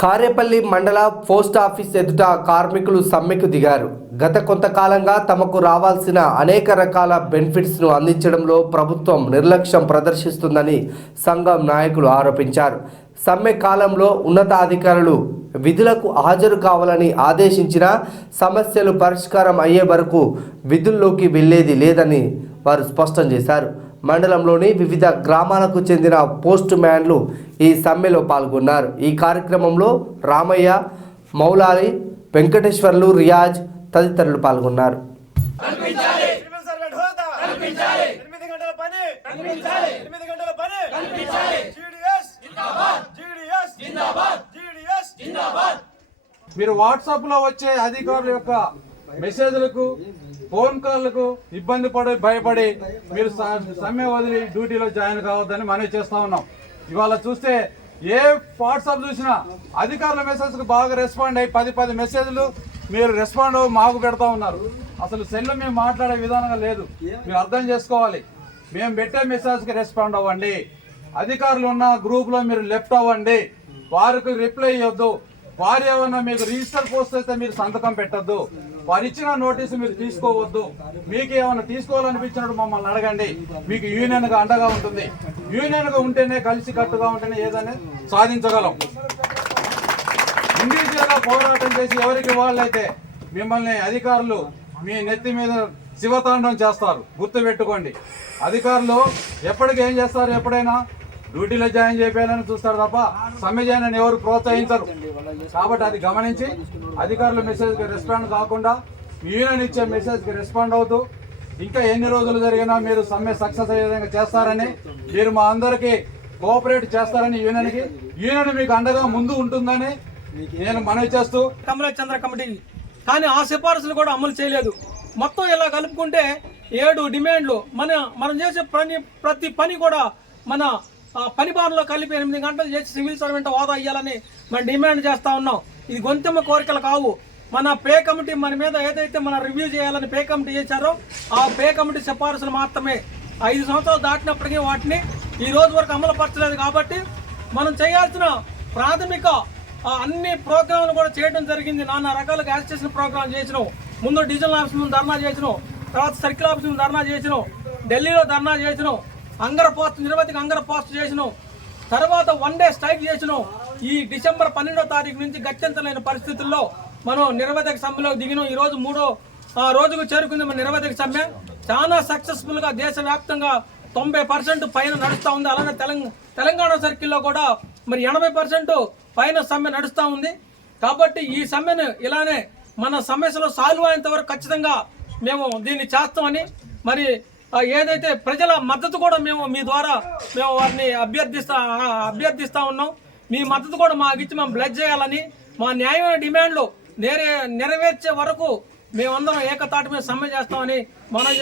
కారేపల్లి మండల post office ఎదుట కార్మికులు సమ్మెకు దిగారు. గత కొంతకాలంగా తమకు రావాల్సిన అనేక రకాల బెనిఫిట్స్ను అందించడంలో ప్రభుత్వం నిర్లక్ష్యం ప్రదర్శిస్తుందని సంఘం నాయకులు ఆరోపించారు. సమ్మె కాలంలో ఉన్నతాధికారులు విధులకు హాజరు కావాలని ఆదేశించిన సమస్యలు పరిష్కారం అయ్యే వరకు విధుల్లోకి వెళ్ళేది లేదని వారు స్పష్టం చేశారు. మండలంలోని వివిధ గ్రామాలకు చెందిన పోస్ట్ మ్యాన్లు ఈ సమ్మెలో పాల్గొన్నారు. ఈ కార్యక్రమంలో రామయ్య మౌలాలి వెంకటేశ్వర్లు రియాజ్ తదితరులు పాల్గొన్నారు. సివిల్ సర్వెంట్ హోదా కల్పించాలి. ఎనిమిది గంటల పని కల్పించాలి. ఎనిమిది గంటల పని కల్పించాలి. జీడీఎస్. జిందాబాద్. జీడీఎస్. జిందాబాద్. జీడీఎస్. జిందాబాద్. మీరు వాట్సాప్లో వచ్చే అధికారుల యొక్క మెసేజ్లకు ఫోన్ కాల్లకు ఇబ్బంది పడి భయపడి మీరు సమ్మె వదిలి డ్యూటీలో జాయిన్ కావద్దని మనవి చేస్తా ఉన్నాం. ఇవాళ చూస్తే ఏ వాట్సాప్ చూసినా అధికారుల మెసేజ్కి బాగా రెస్పాండ్ అయ్యి పది పది మెసేజ్లు మీరు రెస్పాండ్ మాకు పెడతా ఉన్నారు. అసలు సెల్ మేము మాట్లాడే విధానంగా లేదు. మీరు అర్థం చేసుకోవాలి. మేము పెట్టే మెసేజ్కి రెస్పాండ్ అవ్వండి. అధికారులు ఉన్న గ్రూప్లో మీరు లెఫ్ట్ అవ్వండి. వారికి రిప్లై ఇవ్వద్దు. వారు ఏమన్నా మీకు రిజిస్టర్ పోస్ట్ అయితే మీరు సంతకం పెట్టద్దు. వారు ఇచ్చిన నోటీసు మీరు తీసుకోవద్దు. మీకు ఏమైనా తీసుకోవాలనిపించినప్పుడు మమ్మల్ని అడగండి. మీకు యూనియన్గా అండగా ఉంటుంది. యూనియన్గా ఉంటేనే కలిసి కట్టుగా ఉంటేనే ఏదైనా సాధించగలం. ఇండివిజువల్గా పోరాటం చేసి ఎవరికి వాళ్ళైతే మిమ్మల్ని అధికారులు మీ నెత్తి మీద శివతాండం చేస్తారు. గుర్తు పెట్టుకోండి అధికారులు ఎప్పటికి ఏం చేస్తారు ఎప్పుడైనా? డ్యూటీలో జాయిన్ చేయాలని చూస్తారు తప్ప సమ్మె చేయనని ఎవరు ప్రోత్సహించరు. కాబట్టి అది గమనించి అధికారుల మెసేజ్కి రెస్పాండ్ కాకుండా యూనియన్ ఇచ్చే మెసేజ్కి రెస్పాండ్ అవుతూ ఇంకా ఎన్ని రోజులు జరిగినా మీరు సమ్మె సక్సెస్ అయ్యే విధంగా చేస్తారని మీరు మా అందరికీ కోఆపరేట్ చేస్తారని యూనియన్కి యూనియన్ మీకు అండగా ముందు ఉంటుందని నేను మనవి చేస్తూ కమలచంద్ర కమిటీ. కానీ ఆ సిఫార్సులు కూడా అమలు చేయలేదు. మొత్తం ఇలా కలుపుకుంటే ఏడు డిమాండ్లు. మన మనం చేసే పని ప్రతి పని కూడా మన పని భారంలో కలిపి ఎనిమిది గంటలు చేసి సివిల్ సర్వెంట్ హోదా ఇవ్వాలని మనం డిమాండ్ చేస్తా ఉన్నాం. ఇది గొంతెమ్మ కోరికలు కావు. మన పే కమిటీ మన మీద ఏదైతే మన రివ్యూ చేయాలని పే కమిటీ చేశారో ఆ పే కమిటీ సిఫార్సులు మాత్రమే. ఐదు సంవత్సరాలు దాటినప్పటికీ వాటిని ఈ రోజు వరకు అమలు పరచలేదు కాబట్టి మనం చేయాల్సిన ప్రాథమిక అన్ని ప్రోగ్రాంలు కూడా చేయడం జరిగింది. నానా రకాలుగా యాక్సేషన్ ప్రోగ్రాం చేసినాం. ముందు డీజిల్ ఆఫీస్ ముందు ధర్నా చేసినాం. తర్వాత సర్కిల్ ఆఫీస్ ముందు ధర్నా చేసినాం. ఢిల్లీలో ధర్నా చేసినాం. అంగర పోస్ట్ నిరవధిక అంగర పోస్ట్ చేసినాం. తర్వాత వన్ డే స్ట్రైక్ చేసినాం. ఈ డిసెంబర్ పన్నెండో తారీఖు నుంచి గత్యంతరమైన పరిస్థితుల్లో మనం నిరవధిక సమ్మెలో దిగినాం. ఈరోజు మూడో ఆ, రోజుకు చేరుకుంది మన నిరవధిక సమ్మె. చాలా సక్సెస్ఫుల్గా దేశవ్యాప్తంగా తొంభై పర్సెంట్ పైన నడుస్తూ ఉంది. అలానే తెలంగాణ తెలంగాణ సర్కిల్లో కూడా మరి ఎనభై పర్సెంట్ పైన సమ్మె నడుస్తూ ఉంది. కాబట్టి ఈ సమ్మెను ఇలానే మన సమస్యలు సాల్వ్ అయ్యేంత వరకు ఖచ్చితంగా మేము దీన్ని చేస్తామని మరి ఏదైతే ప్రజల మద్దతు కూడా మేము మీ ద్వారా మేము వారిని అభ్యర్థిస్తా అభ్యర్థిస్తా ఉన్నాం. మీ మద్దతు కూడా మాకు ఇచ్చి మేము బ్లడ్ చేయాలని మా న్యాయమైన డిమాండ్లు నేరే నెరవేర్చే వరకు మేమందరం ఏకతాటి మీద సమ్మె చేస్తామని మనం